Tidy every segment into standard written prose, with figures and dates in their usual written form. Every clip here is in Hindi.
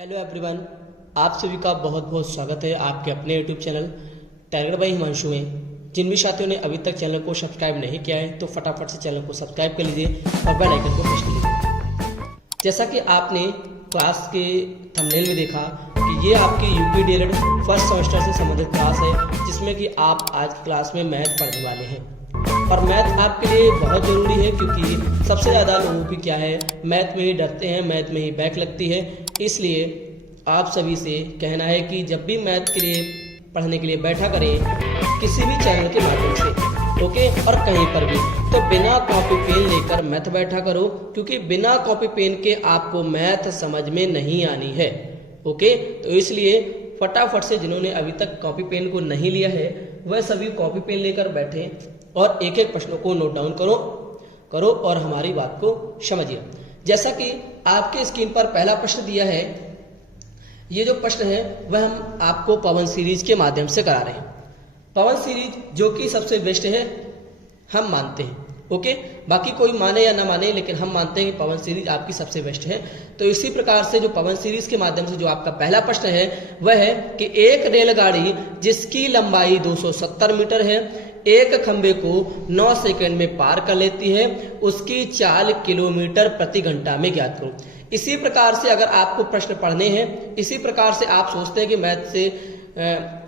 हेलो एवरीवन, आप सभी का बहुत बहुत स्वागत है आपके अपने YouTube channel tiger by Himanshu में। जिन भी साथियों ने अभी तक चैनल को सब्सक्राइब नहीं किया है तो फटाफट से चैनल को सब्सक्राइब कर लीजिए और बेल आइकन को प्रेस कर लीजिए। जैसा कि आपने क्लास के थंबनेल में देखा कि ये आपकी यूपी डीएलएड फर्स्ट सेमेस्टर से संबंधित क्लास है, जिसमें कि आप आज क्लास में मैथ पढ़ने वाले हैं। और मैथ आपके लिए बहुत ज़रूरी है क्योंकि सबसे ज़्यादा लोगों की क्या है, मैथ में ही डरते हैं, मैथ में ही बैक लगती है। इसलिए आप सभी से कहना है कि जब भी मैथ के लिए पढ़ने के लिए बैठा करें किसी भी चैनल के माध्यम से, ओके, और कहीं पर भी, तो बिना कॉपी पेन लेकर मैथ बैठा करो, क्योंकि बिना कॉपी पेन के आपको मैथ समझ में नहीं आनी है। ओके, तो इसलिए फटाफट से जिन्होंने अभी तक कॉपी पेन को नहीं लिया है वह सभी कॉपी पेन लेकर बैठे और एक एक प्रश्नों को नोट डाउन करो और हमारी बात को समझिए। जैसा कि आपके स्क्रीन पर पहला प्रश्न दिया है, ये जो प्रश्न है वह हम आपको पवन सीरीज के माध्यम से करा रहे हैं। पवन सीरीज जो कि सबसे बेस्ट है हम मानते हैं, ओके, बाकी कोई माने या ना माने, लेकिन हम मानते हैं कि पवन सीरीज आपकी सबसे बेस्ट है। तो इसी प्रकार से जो पवन सीरीज के माध्यम से जो आपका पहला प्रश्न है वह है कि एक रेलगाड़ी जिसकी लंबाई 270 मीटर है, एक खंबे को 9 सेकंड में पार कर लेती है, उसकी चाल किलोमीटर प्रति घंटा में ज्ञात करो। इसी प्रकार से अगर आपको प्रश्न पढ़ने हैं, इसी प्रकार से आप सोचते हैं कि मैथ से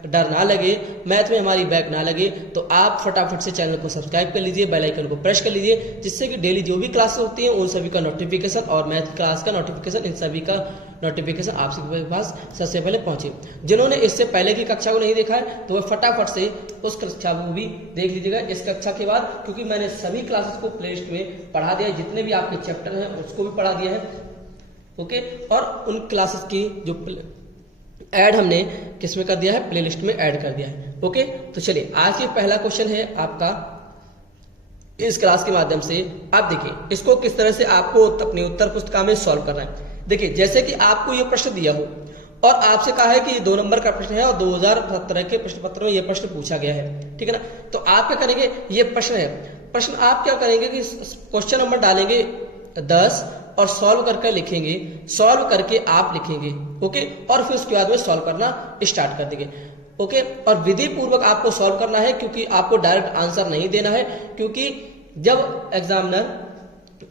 डर ना लगे, मैथ में हमारी बैक ना लगे, तो आप फटाफट से चैनल को सब्सक्राइब कर लीजिए, बेल आइकन को प्रेस कर लीजिए, जिससे कि डेली जो भी क्लास होती हैं उन सभी का नोटिफिकेशन और मैथ क्लास का नोटिफिकेशन, इन सभी का नोटिफिकेशन आप सबके पास सबसे पहले पहुंचे। जिन्होंने इससे पहले की कक्षा को नहीं देखा है तो वह फटाफट से उस कक्षा को भी देख लीजिएगा इस कक्षा के बाद, क्योंकि मैंने सभी क्लासेस को प्ले लिस्ट में पढ़ा दिया है, जितने भी आपके चैप्टर हैं उसको भी पढ़ा दिया है, ओके, और उन क्लासेस की जो ऐड हमने किसमें कर दिया है, प्लेलिस्ट में ऐड कर दिया है। ओके, तो चलिए आज ये पहला क्वेश्चन है आपका इस क्लास के माध्यम से। आप देखिए इसको किस तरह से आपको अपनी उत्तर पुस्तिका में सॉल्व करना है। देखिए जैसे कि आपको ये प्रश्न दिया हो और आपसे कहा है कि ये 2 नंबर का प्रश्न है और 2017 के प्रश्न पत्र में ये प्रश्न पूछा गया है, ठीक है ना। तो आप क्या करेंगे, ये प्रश्न है, प्रश्न आप क्या करेंगे कि क्वेश्चन नंबर डालेंगे 10 और सॉल्व करके लिखेंगे, सॉल्व करके आप लिखेंगे, ओके, और फिर उसके बाद में सॉल्व करना स्टार्ट कर देंगे, ओके। और विधि पूर्वक आपको सॉल्व करना है, क्योंकि आपको डायरेक्ट आंसर नहीं देना है, क्योंकि जब एग्जामिनर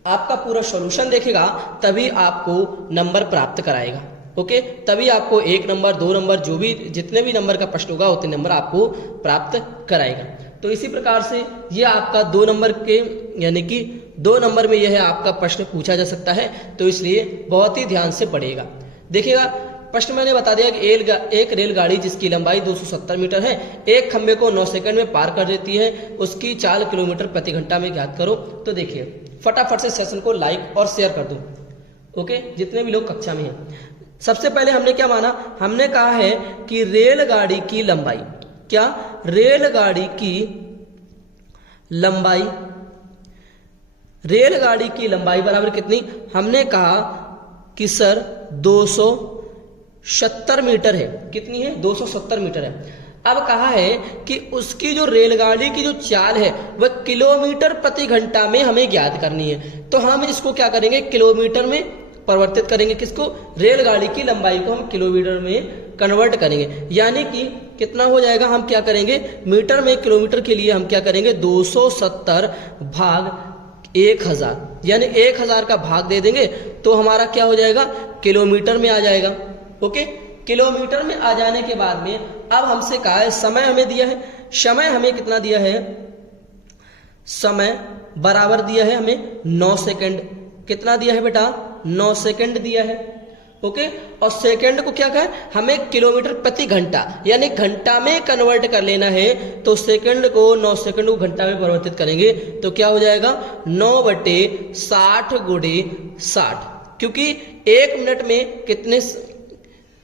आपका पूरा सॉल्यूशन देखेगा तभी आपको नंबर प्राप्त कराएगा, ओके, तभी आपको 1 नंबर 2 नंबर जो भी जितने भी नंबर का प्रश्न होगा उतने नंबर आपको प्राप्त कराएगा। तो इसी प्रकार से ये आपका 2 नंबर के यानी कि 2 नंबर में यह आपका प्रश्न पूछा जा सकता है, तो इसलिए बहुत ही ध्यान से पढ़िएगा। देखिएगा प्रश्न मैंने बता दिया कि एक रेलगाड़ी जिसकी लंबाई 270 मीटर है, एक खंबे को 9 सेकंड में पार कर देती है, उसकी चाल किलोमीटर प्रति घंटा में ज्ञात करो। तो देखिए फटाफट से सेशन को लाइक और शेयर कर दो, ओके, जितने भी लोग कक्षा में हैं। सबसे पहले हमने क्या माना, हमने कहा है कि रेलगाड़ी की लंबाई, क्या रेलगाड़ी की लंबाई बराबर कितनी, हमने कहा कि सर 270 मीटर है। कितनी है, 270 मीटर है। अब कहा है कि उसकी जो रेलगाड़ी की जो चाल है वह किलोमीटर प्रति घंटा में हमें ज्ञात करनी है। तो हम इसको क्या करेंगे, किलोमीटर में परिवर्तित करेंगे, किसको, रेलगाड़ी की लंबाई को हम किलोमीटर में कन्वर्ट करेंगे, यानी कि कितना हो जाएगा, हम क्या करेंगे, मीटर में किलोमीटर के लिए हम क्या करेंगे, 270 भाग 1000, यानी 1000 का भाग दे देंगे तो हमारा क्या हो जाएगा, किलोमीटर में आ जाएगा, ओके। किलोमीटर में आ जाने के बाद में अब हमसे कहा है समय हमें दिया है, समय हमें कितना दिया है, समय बराबर दिया है हमें 9 सेकंड। कितना दिया है बेटा, 9 सेकंड दिया है, ओके। और सेकंड को क्या कहा है, हमें किलोमीटर प्रति घंटा यानी घंटा में कन्वर्ट कर लेना है। तो सेकंड को 9 सेकंड को घंटा में परिवर्तित करेंगे तो क्या हो जाएगा, 9/60 गुणे 60, क्योंकि 1 मिनट में कितने,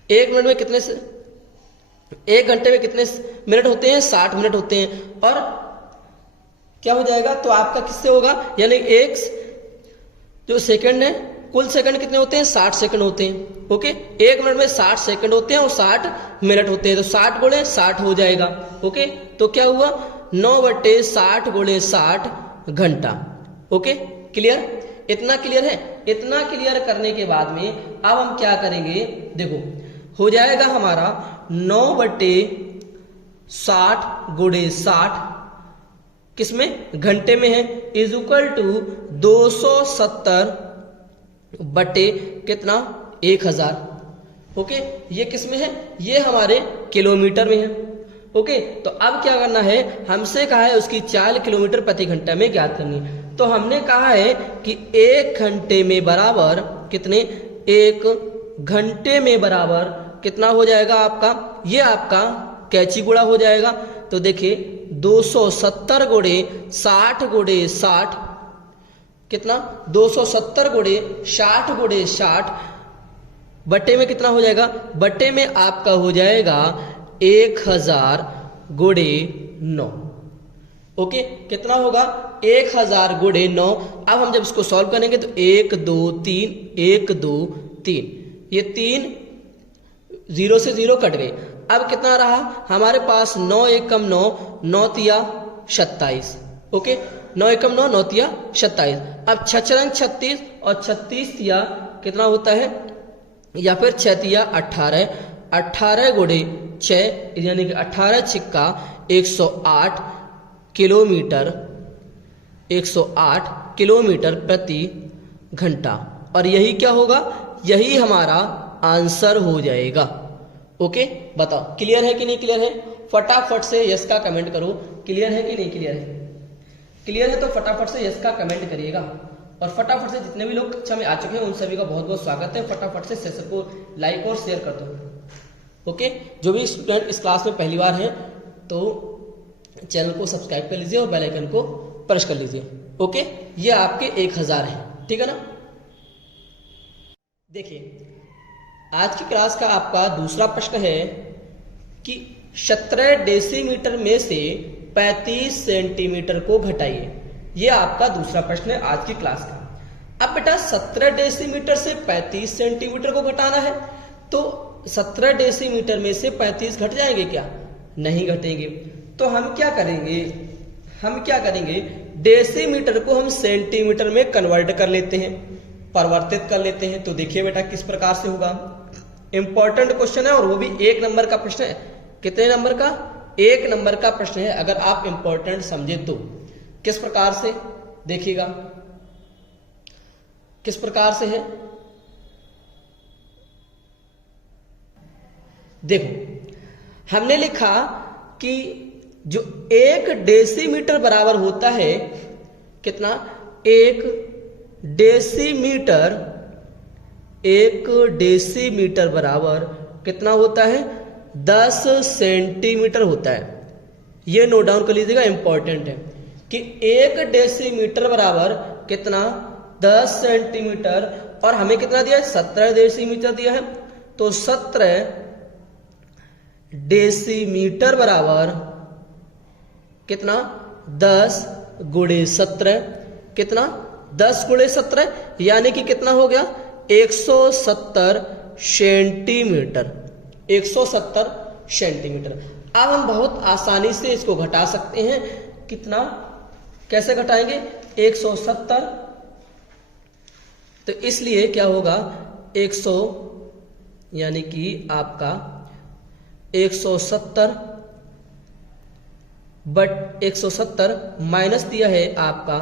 1 मिनट में कितने, 1 घंटे में कितने मिनट होते हैं, 60 मिनट होते हैं। और क्या हो जाएगा, तो आपका किससे होगा, यानी एक जो सेकंड है, कुल सेकंड कितने होते हैं, 60 सेकंड होते हैं, ओके। 1 मिनट में 60 सेकंड होते हैं और 60 मिनट होते हैं, तो 60 गुणे 60 हो जाएगा, ओके। तो क्या हुआ, 9/60 गुणे 60 घंटा, ओके, क्लियर। इतना क्लियर है। इतना क्लियर करने के बाद में अब हम क्या करेंगे, देखो हो जाएगा हमारा 9/60 गुणे 60 किसमें, घंटे में है, इज इक्वल टू 270 बटे कितना, 1000। ओके, ये किस में है, ये हमारे किलोमीटर में है। ओके, तो अब क्या करना है, हमसे कहा है उसकी चाल किलोमीटर प्रति घंटा में ज्ञात करनी है। तो हमने कहा है कि 1 घंटे में बराबर कितने, 1 घंटे में बराबर कितना हो जाएगा आपका, ये आपका कैंची गुणा हो जाएगा। तो देखिए 270 गुणे 60 गुणे 60 कितना, 270 गुणे 60 गुणे 60 बटे में कितना हो जाएगा, बटे में आपका हो जाएगा 1000 गुणे 9। ओके, कितना होगा, 1000 गुणे 9। अब हम जब इसको सॉल्व करेंगे तो 1 2 3 1 2 3, ये 3 0 से 0 कट गए। अब कितना रहा हमारे पास, 9 एकम 9, 9 तिया 27। ओके, 9 एकम 9, 9 तिया 27। अब 6 36 और 36 तिया कितना होता है, या फिर 6 तिया 18, 18 गुणे 6 यानी कि 18 छिक्का 108 किलोमीटर, 108 किलोमीटर प्रति घंटा। और यही क्या होगा, यही हमारा आंसर हो जाएगा। ओके, बताओ क्लियर है कि नहीं क्लियर है, फटाफट से यस का कमेंट करो, क्लियर है कि नहीं क्लियर है। क्लियर है तो फटाफट से यस का कमेंट करिएगा। और फटाफट से जितने भी लोग कक्षा में आ चुके हैं उन सभी का बहुत बहुत स्वागत है। फटाफट से सेशन को लाइक और शेयर कर दो। ओके, जो भी स्टूडेंट इस क्लास में पहली बार हैं तो चैनल को सब्सक्राइब कर लीजिए और बेल आइकन को प्रेस कर लीजिए। ओके, ये आपके 1000 है, ठीक है ना। देखिए आज की क्लास का आपका दूसरा प्रश्न है कि 17 डेसीमीटर में से 35 सेंटीमीटर को घटाइए। ये आपका दूसरा प्रश्न है आज की क्लास का। अब बेटा 17 डेसीमीटर से 35 सेंटीमीटर को घटाना है, तो 17 डेसीमीटर में से 35 घट जाएंगे क्या, नहीं घटेंगे। तो हम क्या करेंगे, डेसीमीटर को हम सेंटीमीटर में कन्वर्ट कर लेते हैं, परिवर्तित कर लेते हैं। तो देखिए बेटा किस प्रकार से होगा, इंपॉर्टेंट क्वेश्चन है और वो भी 1 नंबर का प्रश्न है। कितने नंबर का, 1 नंबर का प्रश्न है। अगर आप इंपॉर्टेंट समझे तो किस प्रकार से, देखिएगा किस प्रकार से है। देखो हमने लिखा कि जो 1 डेसीमीटर बराबर होता है कितना, 1 डेसीमीटर बराबर कितना होता है, 10 सेंटीमीटर होता है। ये नोट डाउन कर लीजिएगा, इंपॉर्टेंट है कि 1 डेसीमीटर बराबर कितना, 10 सेंटीमीटर। और हमें कितना दिया है, 17 डेसीमीटर दिया है। तो 17 डेसीमीटर बराबर कितना, 10 गुणे 17 कितना, 10 गुणे 17 यानी कि कितना हो गया, 170 सेंटीमीटर, 170 सेंटीमीटर। अब हम बहुत आसानी से इसको घटा सकते हैं। कितना, कैसे घटाएंगे, 170। तो इसलिए क्या होगा, 100 यानी कि आपका 170 माइनस दिया है आपका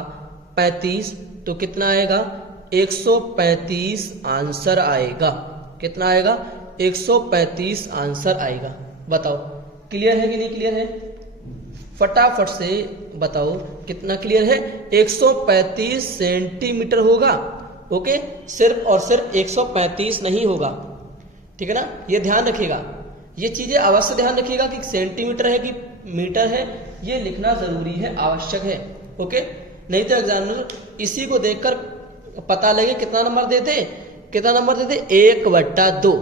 35, तो कितना आएगा, 135 आंसर आएगा। कितना आएगा, 135 आंसर आएगा। बताओ क्लियर है कि नहीं क्लियर है, फटाफट से बताओ कितना क्लियर है। 135 सेंटीमीटर होगा। ओके, सिर्फ और सिर्फ 135 नहीं होगा, ठीक है ना। ये ध्यान रखिएगा, ये चीजें अवश्य ध्यान रखिएगा कि सेंटीमीटर है कि मीटर है, ये लिखना जरूरी है, आवश्यक है। ओके, नहीं तो एग्जामिनर इसी को देखकर पता लगे कितना नंबर देते, 1/2।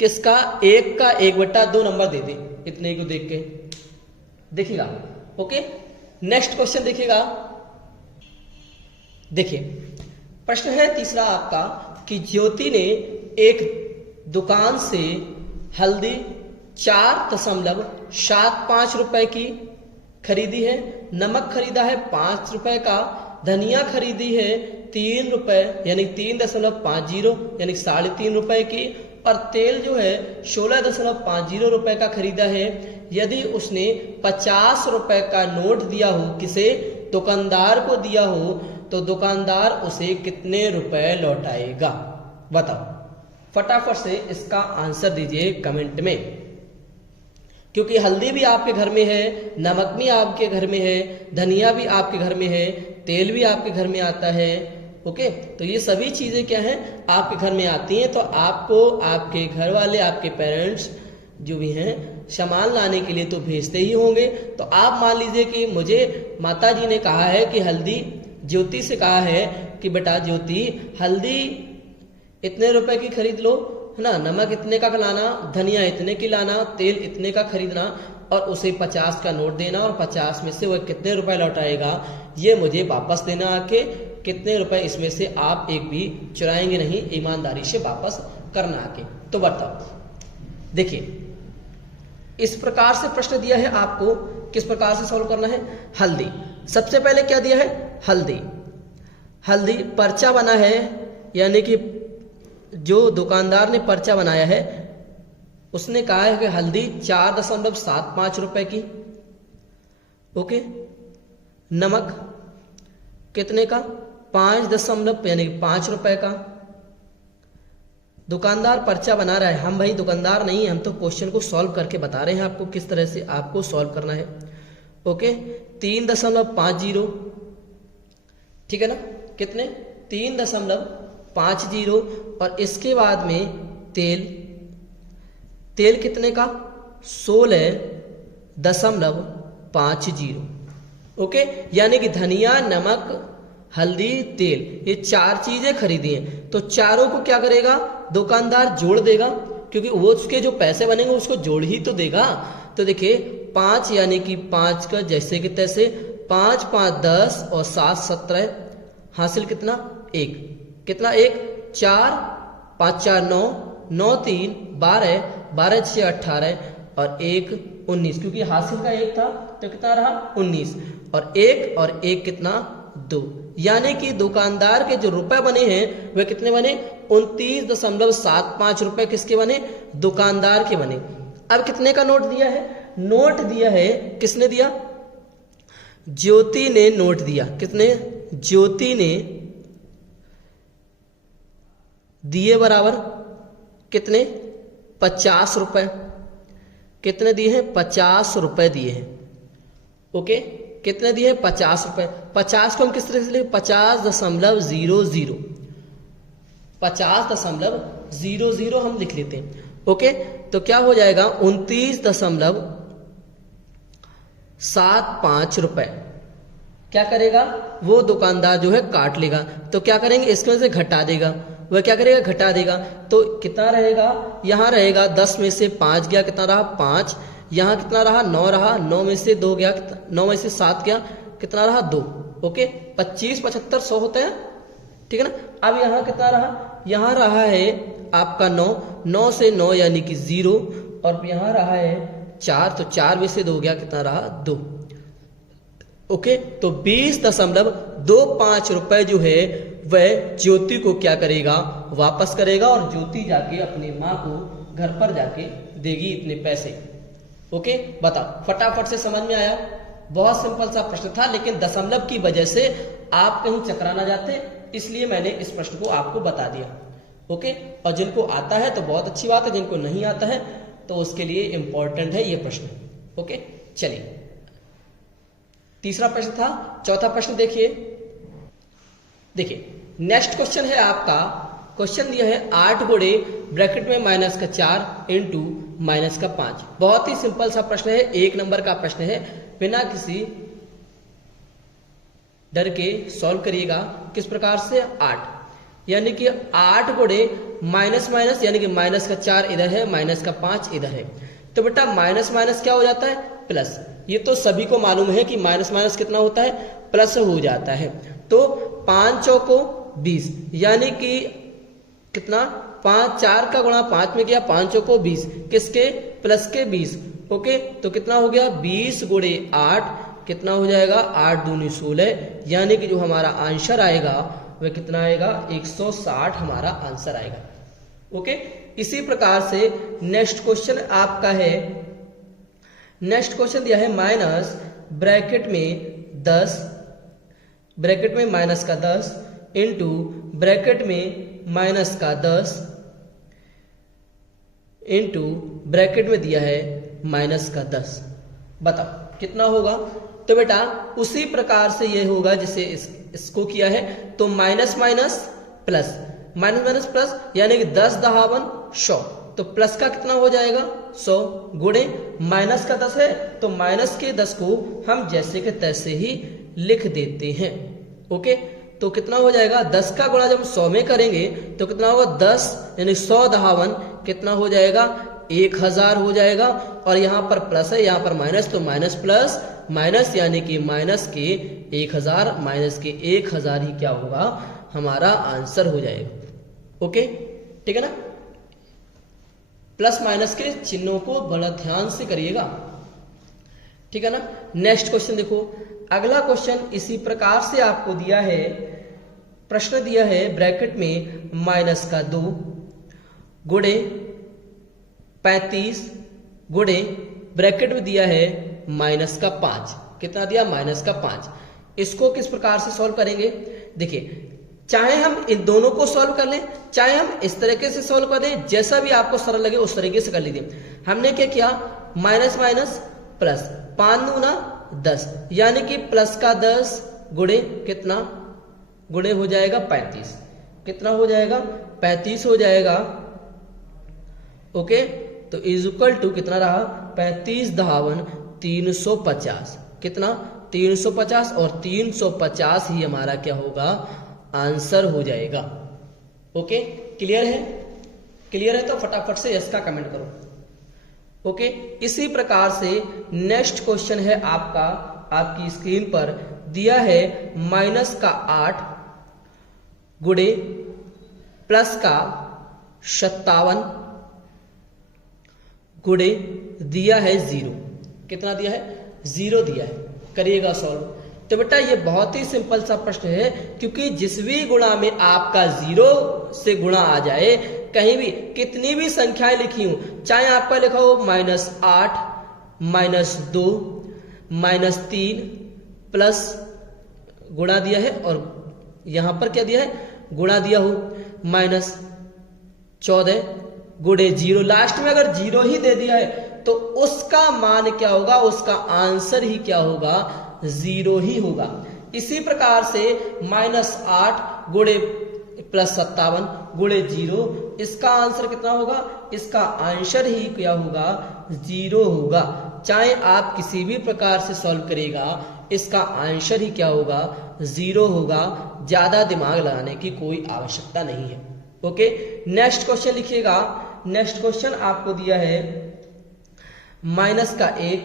किसका, 1 का 1/2 नंबर दे दे, इतने को देख के देखिएगा। ओके, नेक्स्ट क्वेश्चन देखिएगा। देखिए प्रश्न है तीसरा आपका कि ज्योति ने एक दुकान से हल्दी 4.75 रुपए की खरीदी है, नमक खरीदा है 5 रुपए का, धनिया खरीदी है 3 रुपए यानी 3.50 यानी 3.5 रुपए की, और तेल जो है 16.50 रुपए का खरीदा है। यदि उसने 50 रुपए का नोट दिया हो, किसे, दुकानदार को दिया हो, तो दुकानदार उसे कितने रुपए लौटाएगा? बताओ, फटाफट से इसका आंसर दीजिए कमेंट में। क्योंकि हल्दी भी आपके घर में है, नमक भी आपके घर में है, धनिया भी आपके घर में है, तेल भी आपके घर में आता है। ओके, तो ये सभी चीजें क्या हैं, आपके घर में आती हैं। तो आपको आपके घर वाले, आपके पेरेंट्स जो भी हैं, सामान लाने के लिए तो भेजते ही होंगे। तो आप मान लीजिए कि मुझे माता जी ने कहा है कि हल्दी, ज्योति से कहा है कि बेटा ज्योति हल्दी इतने रुपए की खरीद लो, है ना, नमक इतने का लाना, धनिया इतने की लाना, तेल इतने का खरीदना, और उसे 50 का नोट देना, और 50 में से वह कितने रुपए लौटाएगा ये मुझे वापस देना आके। कितने रुपए इसमें से आप एक भी चुराएंगे नहीं, ईमानदारी से वापस करना आके। तो बताओ, देखिए इस प्रकार से प्रश्न दिया है आपको, किस प्रकार से सॉल्व करना है। हल्दी, सबसे पहले क्या दिया है, हल्दी, हल्दी पर्चा बना है, यानी कि जो दुकानदार ने पर्चा बनाया है उसने कहा है कि हल्दी 4.75 रुपए की। ओके, नमक कितने का, 5 यानी 5 रुपए का। दुकानदार पर्चा बना रहा है, हम भाई दुकानदार नहीं, हम तो क्वेश्चन को सॉल्व करके बता रहे हैं आपको किस तरह से आपको सॉल्व करना है। ओके, 3.50, ठीक है ना, कितने, 3.50, और इसके बाद में तेल, तेल कितने का, 16.50। ओके, यानी कि धनिया, नमक, हल्दी, तेल, ये 4 चीजें खरीदी हैं। तो चारों को क्या करेगा, दुकानदार जोड़ देगा, क्योंकि वो उसके जो पैसे बनेंगे उसको जोड़ ही तो देगा। तो देखिए 5 यानी कि 5 का जैसे कि तैसे, 5 5 10 और 7 17, हासिल कितना, 1, कितना, 1 4, 5 4 9, 9 3 12, 12 6 18, और 1 19, क्योंकि हासिल का 1 था तो कितना रहा, 19, और 1 कितना, 2। यानी कि दुकानदार के जो रुपए बने हैं वे कितने बने, 29.75 रुपए किसके बने, दुकानदार के बने। अब कितने का नोट दिया है, नोट दिया है, किसने दिया, ज्योति ने नोट दिया। कितने, ज्योति ने दिए बराबर कितने, 50 रुपए। कितने दिए हैं, 50 रुपए दिए हैं। ओके, कितने दिए, 50 रुपए। 50 को हम किस तरह से लिखें, 50.00, 50.00 हम लिख लेते हैं। ओके, तो क्या हो जाएगा, 29.75 रुपए। क्या करेगा वो दुकानदार जो है, काट लेगा। तो क्या करेंगे, इसमें से घटा देगा, वह क्या करेगा, घटा देगा। तो कितना रहेगा, यहां रहेगा 10 में से 5 गया, कितना रहा, 5। यहां कितना रहा, 9 रहा, 9 में से 2 गया, 9 में से 7 गया, कितना रहा, 2। ओके, 25 75 100 होते हैं, ठीक है ना। अब यहां कितना रहा, यहां रहा है आपका 9, 9 से 9 यानी कि 0, और यहां रहा है 4, तो 4 में से 2 गया, कितना रहा, 2। ओके, तो 20.25 रुपए जो है वह ज्योति को क्या करेगा, वापस करेगा, और ज्योति जाके अपनी माँ को घर पर जाके देगी इतने पैसे। ओके, बताओ, फटाफट से समझ में आया। बहुत सिंपल सा प्रश्न था, लेकिन दशमलव की वजह से आप कहीं चकरा ना जाते, इसलिए मैंने इस प्रश्न को आपको बता दिया। ओके, और जिनको आता है तो बहुत अच्छी बात है, जिनको नहीं आता है तो उसके लिए इंपॉर्टेंट है ये प्रश्न। ओके, चलिए तीसरा प्रश्न था। चौथा प्रश्न देखिए, नेक्स्ट क्वेश्चन है आपका, क्वेश्चन दिया है 8 गुणे ब्रैकेट में -4 इंटू -5। बहुत ही सिंपल सा प्रश्न है, 1 नंबर का प्रश्न है, बिना किसी डर के सॉल्व करिएगा। किस प्रकार से, 8 यानी कि 8 गुणे माइनस माइनस, यानी कि -4 इधर है, -5 इधर है, तो बेटा माइनस माइनस क्या हो जाता है, प्लस। ये तो सभी को मालूम है कि माइनस माइनस कितना होता है, प्लस हो जाता है। तो 5 चौको 20, यानी कि कितना, 5 4 का गुणा 5 में किया, 5 चौको 20, किसके, प्लस के 20। ओके, तो कितना हो गया, 20 गुणे 8 कितना हो जाएगा 8 दूनी 16, यानी कि जो हमारा आंसर आएगा वह कितना आएगा 160 हमारा आंसर आएगा। ओके, इसी प्रकार से नेक्स्ट क्वेश्चन आपका है, नेक्स्ट क्वेश्चन दिया है माइनस ब्रैकेट में 10, ब्रैकेट में माइनस का 10 इंटू ब्रैकेट में माइनस का 10 इंटू ब्रैकेट में दिया है माइनस का 10। बताओ कितना होगा। तो बेटा उसी प्रकार से ये होगा जिसे इसको किया है, तो minus minus plus, minus minus plus, यानी कि 10 दहावन 100, तो प्लस का कितना हो जाएगा 100 गुणे माइनस का 10 है, तो माइनस के 10 को हम जैसे के तैसे ही लिख देते हैं। ओके, तो कितना हो जाएगा 10 का गुणा जब 100 में करेंगे तो कितना होगा 10 यानी 100 दहावन कितना हो जाएगा 1000 हो जाएगा, और यहाँ पर प्लस है यहाँ पर माइनस, तो माइनस प्लस माइनस यानी कि माइनस के 1000 माइनस के 1000 ही क्या होगा हमारा आंसर हो जाएगा। ओके, ठीक है ना। प्लस माइनस के चिन्हों को बड़ा ध्यान से करिएगा, ठीक है ना। नेक्स्ट क्वेश्चन देखो, अगला क्वेश्चन इसी प्रकार से आपको दिया है, प्रश्न दिया है ब्रैकेट में माइनस का 2 गुणे 35 गुणे ब्रैकेट में दिया है माइनस का 5, कितना दिया माइनस का 5। इसको किस प्रकार से सॉल्व करेंगे, देखिए चाहे हम इन दोनों को सॉल्व कर लें, चाहे हम इस तरीके से सॉल्व कर दें, जैसा भी आपको सरल लगे उस तरीके से कर लीजिए। हमने क्या किया माइनस माइनस प्लस, 5 दूना 10, यानी कि प्लस का 10 गुणे कितना गुणे हो जाएगा 35, कितना हो जाएगा 35 हो जाएगा। ओके, तो इज इक्वल टू कितना रहा 35 दहावन 350, कितना 350, और 350 ही हमारा क्या होगा आंसर हो जाएगा। ओके, क्लियर है, क्लियर है तो फटाफट से यस का कमेंट करो। ओके, इसी प्रकार से नेक्स्ट क्वेश्चन है आपका, आपकी स्क्रीन पर दिया है माइनस का 8 गुणे प्लस का 57 गुणे दिया है 0, कितना दिया है 0 दिया है, करिएगा सॉल्व। तो बेटा ये बहुत ही सिंपल सा प्रश्न है, क्योंकि जिस भी गुणा में आपका 0 से गुणा आ जाए, कहीं भी कितनी भी संख्याएं लिखी हूं, चाहे आपका लिखा हो -8 -2 -3 प्लस गुणा दिया है, और यहां पर क्या दिया है गुणा दिया हो -14 गुणे 0, लास्ट में अगर 0 ही दे दिया है तो उसका मान क्या होगा, उसका आंसर ही क्या होगा 0 ही होगा। इसी प्रकार से -8 गुणे प्लस 57 गुणे 0, इसका आंसर कितना होगा, इसका आंसर ही क्या होगा 0 होगा। चाहे आप किसी भी प्रकार से सॉल्व करेगा, इसका आंसर ही क्या होगा 0 होगा, ज्यादा दिमाग लगाने की कोई आवश्यकता नहीं है। ओके, नेक्स्ट क्वेश्चन लिखिएगा। नेक्स्ट क्वेश्चन आपको दिया है माइनस का 1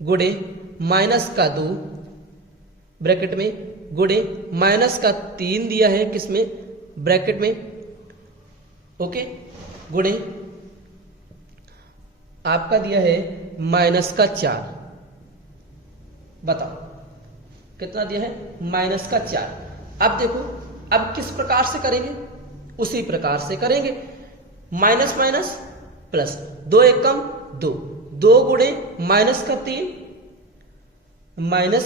गुणे माइनस का 2 ब्रैकेट में गुणे माइनस का 3 दिया है किसमें ब्रैकेट में। ओके, गुणे आपका दिया है माइनस का 4, बताओ कितना दिया है माइनस का 4। अब देखो अब किस प्रकार से करेंगे, उसी प्रकार से करेंगे, माइनस माइनस प्लस, 2 एकम 2, 2 गुणे माइनस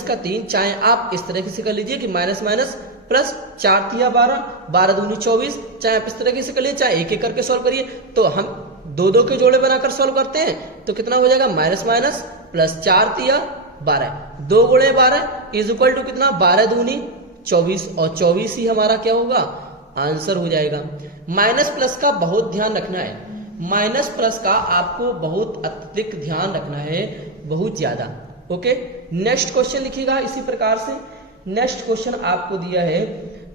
का 3 चाहे आप इस तरीके से कर लीजिए कि माइनस माइनस प्लस 4 तिया 12, 12 दूनी 24, चाहे आप इस तरीके से कर लीजिए, चाहे एक एक करके सॉल्व करिए। तो हम 2 के जोड़े बनाकर सॉल्व करते हैं, तो कितना हो जाएगा माइनस माइनस प्लस 4 तिया 12, 2 गुणे 12 इज इक्वल टू कितना 12 दूनी 24, और 24 ही हमारा क्या होगा आंसर हो जाएगा। माइनस प्लस का बहुत ध्यान रखना है, माइनस प्लस का आपको बहुत अत्यधिक ध्यान रखना है, बहुत ज्यादा। ओके, नेक्स्ट क्वेश्चन लिखिएगा इसी प्रकार से। नेक्स्ट क्वेश्चन आपको दिया है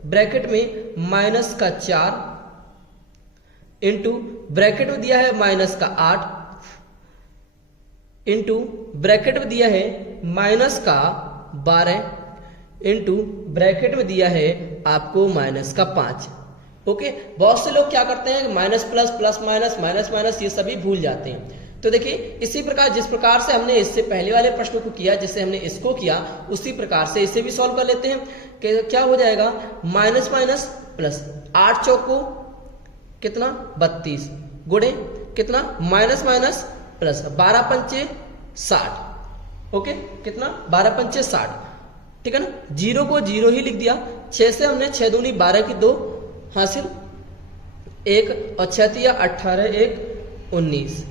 ब्रैकेट में माइनस का 4 इंटू ब्रैकेट में दिया है माइनस का 8 इंटू ब्रैकेट में दिया है माइनस का 12 इंटू ब्रैकेट में दिया है आपको माइनस का 5। ओके, बहुत से लोग क्या करते हैं minus plus plus minus minus minus ये सभी भूल जाते हैं। तो देखिए इसी प्रकार जिस प्रकार से हमने इससे पहले वाले प्रश्न को किया, जैसे हमने इसको किया, उसी प्रकार से इसे भी सॉल्व कर लेते हैं कि क्या हो जाएगा, माइनस माइनस प्लस, 8 चौक को कितना 32 गुणे कितना माइनस माइनस प्लस 12 पंचे 60। ओके, कितना 12 पंचे 60, ठीक है ना। जीरो को जीरो ही लिख दिया, 6 से हमने 6 दूनी 12 की 2 हासिल 1 और 6 तिया 18 1 19।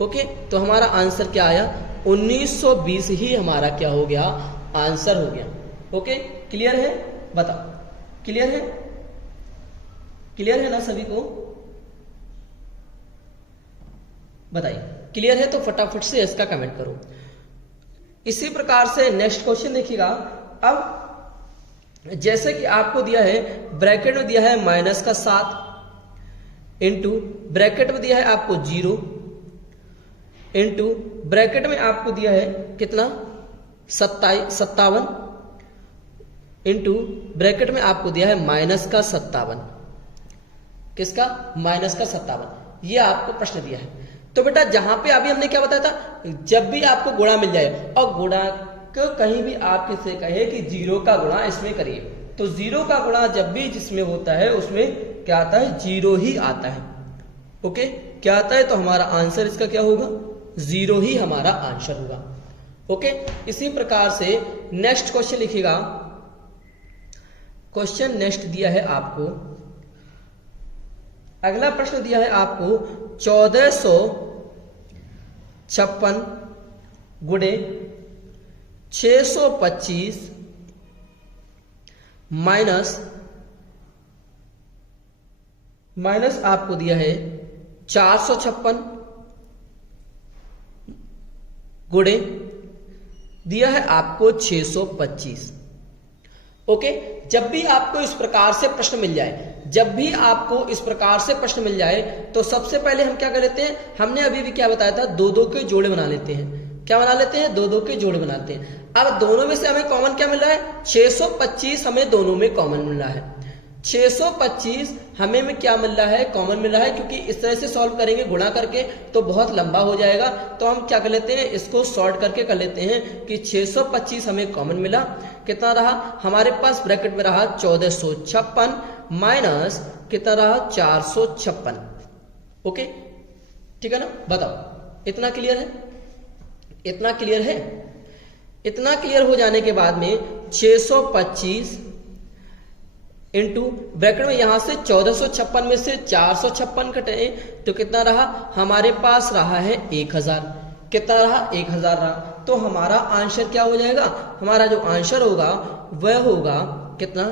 ओके, तो हमारा आंसर क्या आया, 1920 ही हमारा क्या हो गया, आंसर हो गया। ओके, क्लियर है, बताओ क्लियर है, क्लियर है ना सभी को, बताइए क्लियर है तो फटाफट से इसका कमेंट करो। इसी प्रकार से नेक्स्ट क्वेश्चन देखिएगा। अब जैसे कि आपको दिया है, ब्रैकेट में दिया है माइनस का 7 इंटू ब्रैकेट में दिया है आपको 0 इंटू ब्रैकेट में आपको दिया है कितना 57 इंटू ब्रैकेट में आपको दिया है माइनस का 57। किसका, माइनस का 57, ये आपको प्रश्न दिया है। तो बेटा जहां पे अभी हमने क्या बताया था, जब भी आपको गुणा मिल जाए और गुणा को कहीं भी आप किससे कहे कि 0 का गुणा इसमें करिए, तो 0 का गुणा जब भी जिसमें होता है उसमें क्या आता है, 0 ही आता है। ओके, क्या आता है, तो हमारा आंसर इसका क्या होगा, 0 ही हमारा आंसर होगा। ओके, इसी प्रकार से नेक्स्ट क्वेश्चन लिखिएगा। क्वेश्चन नेक्स्ट दिया है आपको, अगला प्रश्न दिया है आपको 1456 गुणे 625 माइनस आपको दिया है 456 गुणे दिया है आपको 625। ओके, जब भी आपको इस प्रकार से प्रश्न मिल जाए, जब भी आपको इस प्रकार से प्रश्न मिल जाए, तो सबसे पहले हम क्या कर लेते हैं, हमने अभी भी क्या बताया था, 2-2 के जोड़े बना लेते हैं। क्या बना लेते हैं, 2-2 के जोड़े बनाते हैं। अब दोनों में से हमें कॉमन क्या मिल रहा है, 625 हमें दोनों में कॉमन मिल रहा है। 625 हमें में क्या मिल रहा है, कॉमन मिल रहा है, क्योंकि इस तरह से सॉल्व करेंगे गुणा करके तो बहुत लंबा हो जाएगा। तो हम क्या कर लेते हैं, इसको शॉर्ट करके कर लेते हैं कि 625 हमें कॉमन मिला, कितना रहा हमारे पास, ब्रैकेट में रहा 1456 माइनस कितना रहा 456। ओके, ठीक है ना, बताओ इतना क्लियर है, इतना क्लियर है। इतना क्लियर हो जाने के बाद में 625 इंटू ब्रैकेट में यहां से 1456 में से 456 कटे तो कितना रहा, हमारे पास रहा है 1000। कितना रहा, 1000 रहा। तो हमारा आंसर क्या हो जाएगा, हमारा जो आंसर होगा वह होगा कितना,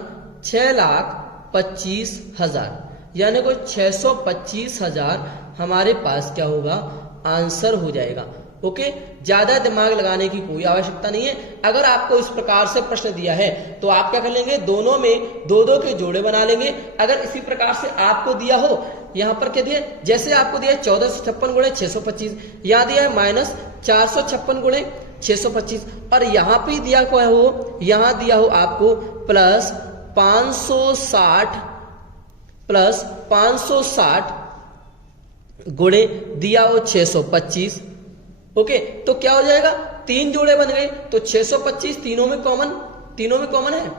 6,25,000, यानी कोई 625,000 हमारे पास क्या होगा, आंसर हो जाएगा। ओके, ज्यादा दिमाग लगाने की कोई आवश्यकता नहीं है। अगर आपको इस प्रकार से प्रश्न दिया है तो आप क्या कर लेंगे, दोनों में 2-2 के जोड़े बना लेंगे। अगर इसी प्रकार से आपको दिया हो, यहां पर क्या दिया, जैसे आपको दिया 1456 गुणे 625, यहां दिया है माइनस 456 गुणे 625, और यहां पे दिया क्या हो, यहां दिया हो आपको प्लस 560 गुणे दिया हो 625। ओके, तो क्या हो जाएगा, 3 जोड़े बन गए, तो 625 तीनों में कॉमन है,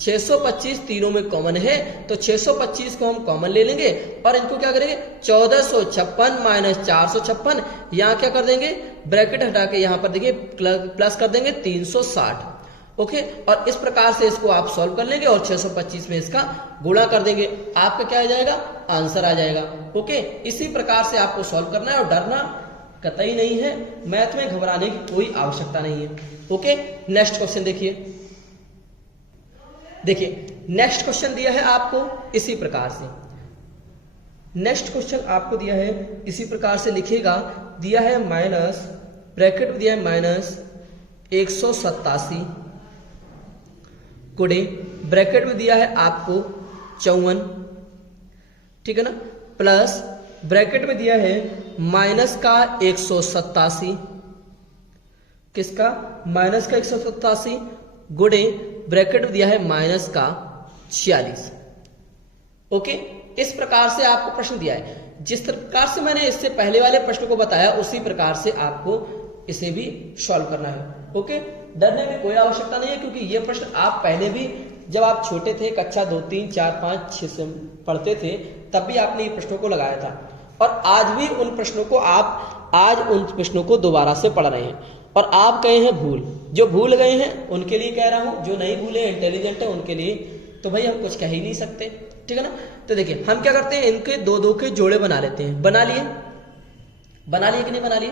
625 तीनों में कॉमन है, तो 625 को हम कॉमन ले लेंगे और इनको क्या करेंगे, 1456 माइनस 456, यहां क्या कर देंगे, ब्रैकेट हटा के यहां पर देखिए प्लस कर देंगे 360। ओके, और इस प्रकार से इसको आप सॉल्व कर लेंगे और 625 में इसका गुणा कर देंगे, आपका क्या आ जाएगा, आंसर आ जाएगा। ओके, इसी प्रकार से आपको सॉल्व करना है और डरना कतई नहीं है, मैथ में घबराने की कोई आवश्यकता नहीं है। ओके, नेक्स्ट क्वेश्चन देखिए नेक्स्ट क्वेश्चन दिया है आपको इसी प्रकार से, नेक्स्ट क्वेश्चन आपको दिया है इसी प्रकार से लिखिएगा, दिया है माइनस, ब्रैकेट में दिया है माइनस 187 गुणे ब्रैकेट में दिया है आपको 54, ठीक है ना, प्लस ब्रैकेट में दिया है माइनस का 187, किसका, माइनस का 187 गुणे ब्रैकेट में दिया है माइनस का 46। ओके, इस प्रकार से आपको प्रश्न दिया है। जिस प्रकार से मैंने इससे पहले वाले प्रश्न को बताया उसी प्रकार से आपको इसे भी सॉल्व करना है। ओके, डरने की कोई आवश्यकता नहीं है, क्योंकि ये प्रश्न आप पहले भी जब आप छोटे थे, कक्षा 2, 3, 4, 5, 6 से पढ़ते थे, तब भी आपने ये प्रश्नों को लगाया था, और आज भी उन प्रश्नों को दोबारा से पढ़ रहे हैं। और आप गए हैं भूल, जो भूल गए हैं उनके लिए कह रहा हूं, जो नहीं भूले इंटेलिजेंट है उनके लिए तो भाई हम कुछ कह ही नहीं सकते, ठीक है ना। तो देखिए हम क्या करते हैं, इनके दो दो के जोड़े बना लेते हैं। बना लिए कि नहीं बना लिए।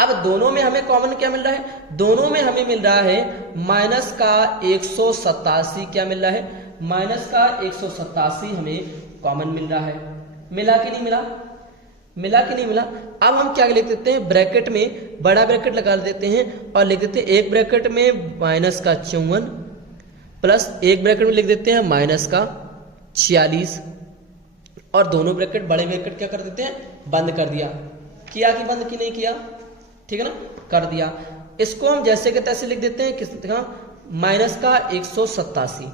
अब दोनों में हमें कॉमन क्या मिल रहा है, दोनों में हमें मिल रहा है माइनस का 187, क्या मिल रहा है, माइनस का 187 हमें कॉमन मिल रहा है। मिला कि नहीं मिला, मिला कि नहीं मिला। अब हम क्या लिख देते हैं, ब्रैकेट में बड़ा ब्रैकेट लगा देते हैं और लिख देते हैं एक ब्रैकेट में माइनस का 54 प्लस एक ब्रैकेट में लिख देते हैं माइनस का 46, और दोनों ब्रैकेट बड़े ब्रैकेट क्या कर देते हैं, बंद कर दिया। किया कि बंद की नहीं किया, ठीक है ना, कर दिया। इसको हम जैसे के तैसे लिख देते हैं, कितना, माइनस का 187।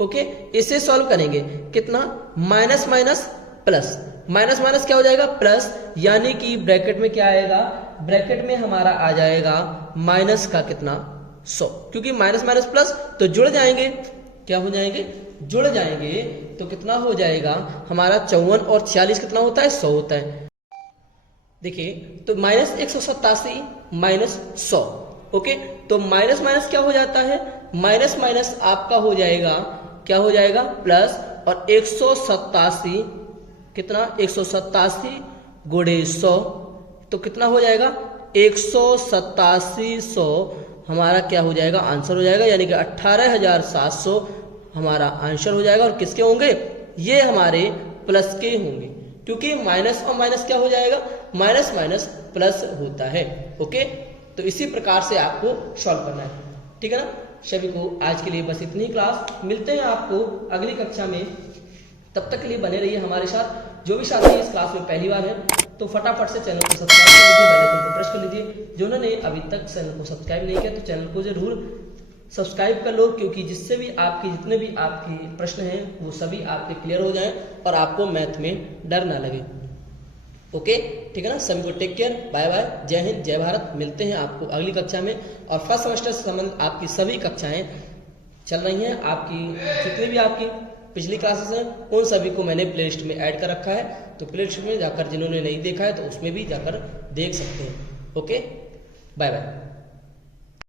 ओके, इसे सॉल्व करेंगे, कितना, minus minus plus, minus minus क्या हो जाएगा, प्लस, यानी कि ब्रैकेट में क्या आएगा, ब्रैकेट में हमारा आ जाएगा माइनस का कितना, 100, क्योंकि माइनस माइनस प्लस तो जुड़ जाएंगे, क्या हो जाएंगे, जुड़ जाएंगे। तो कितना हो जाएगा हमारा 54 और 46 कितना होता है, 100 होता है। देखिए तो माइनस 187 माइनस 100। ओके, तो माइनस माइनस क्या हो जाता है, माइनस माइनस आपका हो जाएगा, क्या हो जाएगा, प्लस, और 187 कितना, 187 गुणे 100 तो कितना हो जाएगा, 187 100 हमारा क्या हो जाएगा, आंसर हो जाएगा, यानी कि 18,700 हमारा आंसर हो जाएगा। और किसके होंगे, ये हमारे प्लस के होंगे, क्योंकि माइनस और माइनस क्या हो जाएगा, माइनस माइनस प्लस होता है। ओके, तो इसी प्रकार से आपको सॉल्व करना है, ठीक है ना। सभी को आज के लिए बस इतनी ही क्लास, मिलते हैं आपको अगली कक्षा में, तब तक के लिए बने रहिए हमारे साथ। जो भी साथी इस क्लास में पहली बार है तो फटाफट से चैनल को सब्सक्राइब कर लीजिए, बेल आइकन को प्रेस कर लीजिए। जिन्होंने अभी तक चैनल को सब्सक्राइब नहीं किया तो चैनल को जरूर सब्सक्राइब कर लो, क्योंकि जिससे भी आपकी जितने भी आपके प्रश्न हैं वो सभी आपके क्लियर हो जाएं और आपको मैथ में डर ना लगे। ओके, ठीक है ना। सभी को टेक केयर, बाय बाय, जय हिंद, जय भारत। मिलते हैं आपको अगली कक्षा में। और फर्स्ट सेमेस्टर से संबंधित आपकी सभी कक्षाएं चल रही हैं, आपकी जितनी भी आपकी पिछली क्लासेस हैं उन सभी को मैंने प्लेलिस्ट में ऐड कर रखा है, तो प्लेलिस्ट में जाकर जिन्होंने नहीं देखा है तो उसमें भी जाकर देख सकते हैं। Okay, bye bye.